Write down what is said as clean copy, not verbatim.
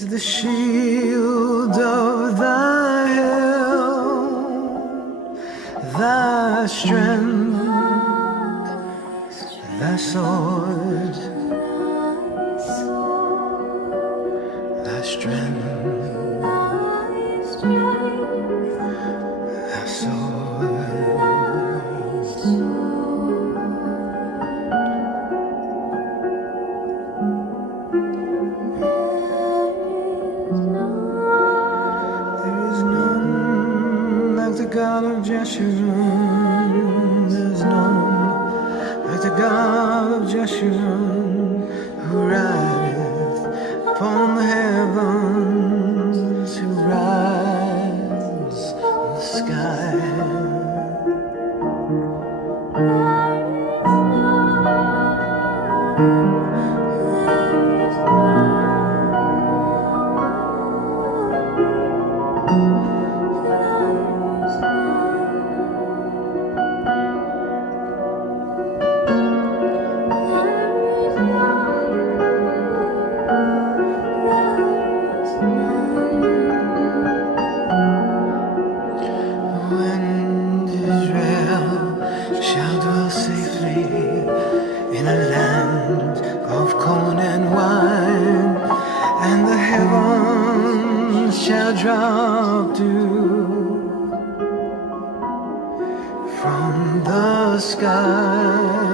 is the shield of thy help, thy strength, thy sword, thy strength, thy sword. The God of Jeshurun, there's none like the God of Jeshurun, who rideth upon the heavens, who rides in the sky. Shall dwell safely in a land of corn and wine, and the heavens shall drop dew from the sky.